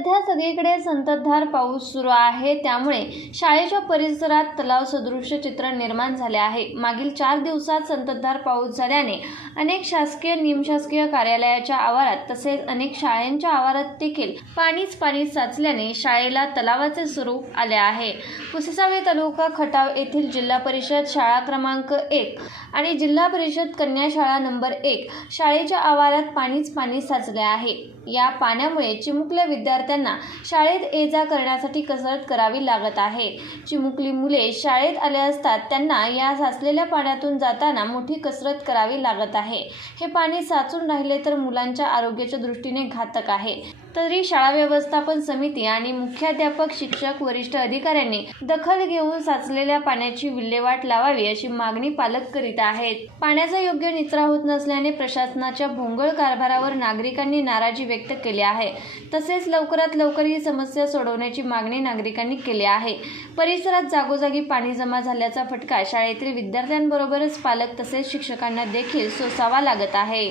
सध्या सगळीकडे संततधार पाऊस सुरू आहे. त्यामुळे शाळेच्या परिसरात तलाव सदृश्य चित्र निर्माण झाले आहे. मागील चार दिवसात संततधार पाऊस झाल्याने अनेक शासकीय निमशासकीय कार्यालयाच्या आवारात तसेच अनेक शाळांच्या आवारात देखील पाणीच पाणी साचल्याने शाळेला तलावाचे स्वरूप आले आहे. पुसेसावे तालुका खटाव येथील जिल्हा परिषद शाळा क्रमांक एक आणि जिल्हा परिषद कन्या शाळा नंबर एक शाळेच्या आवारात पाणीच पाणी साचले आहे. या पाण्यामुळे चिमुकल्या विद्यार्थ्यांना शाळेत ये जा करण्यासाठी कसरत करावी लागत आहे. चिमुकली मुले शाळेत आले असतात त्यांना या साचलेल्या पाण्यातून जाताना मोठी कसरत करावी लागत आहे. हे पाणी साचून राहिले तर मुलांच्या आरोग्याच्या दृष्टीने घातक आहे. तरी शाळा व्यवस्थापन समिती आणि मुख्याध्यापक शिक्षक वरिष्ठ अधिकाऱ्यांनी दखल घेऊन साचलेल्या पाण्याची विल्हेवाट लावावी अशी मागणी पालक करीत आहेत. पाण्याचा योग्य निचरा होत नसल्याने प्रशासनाच्या भोंगळ कारभारावर नागरिकांनी नाराजी व्यक्त केली आहे. तसेच लवकर लवकरात लवकर ही समस्या सोडवण्याची मागणी नागरिकांनी केली आहे. परिसरात जागोजागी पाणी जमा झाल्याचा फटका शाळेतील विद्यार्थ्यांबरोबरच पालक तसेच शिक्षकांना देखील सोसावा लागत आहे.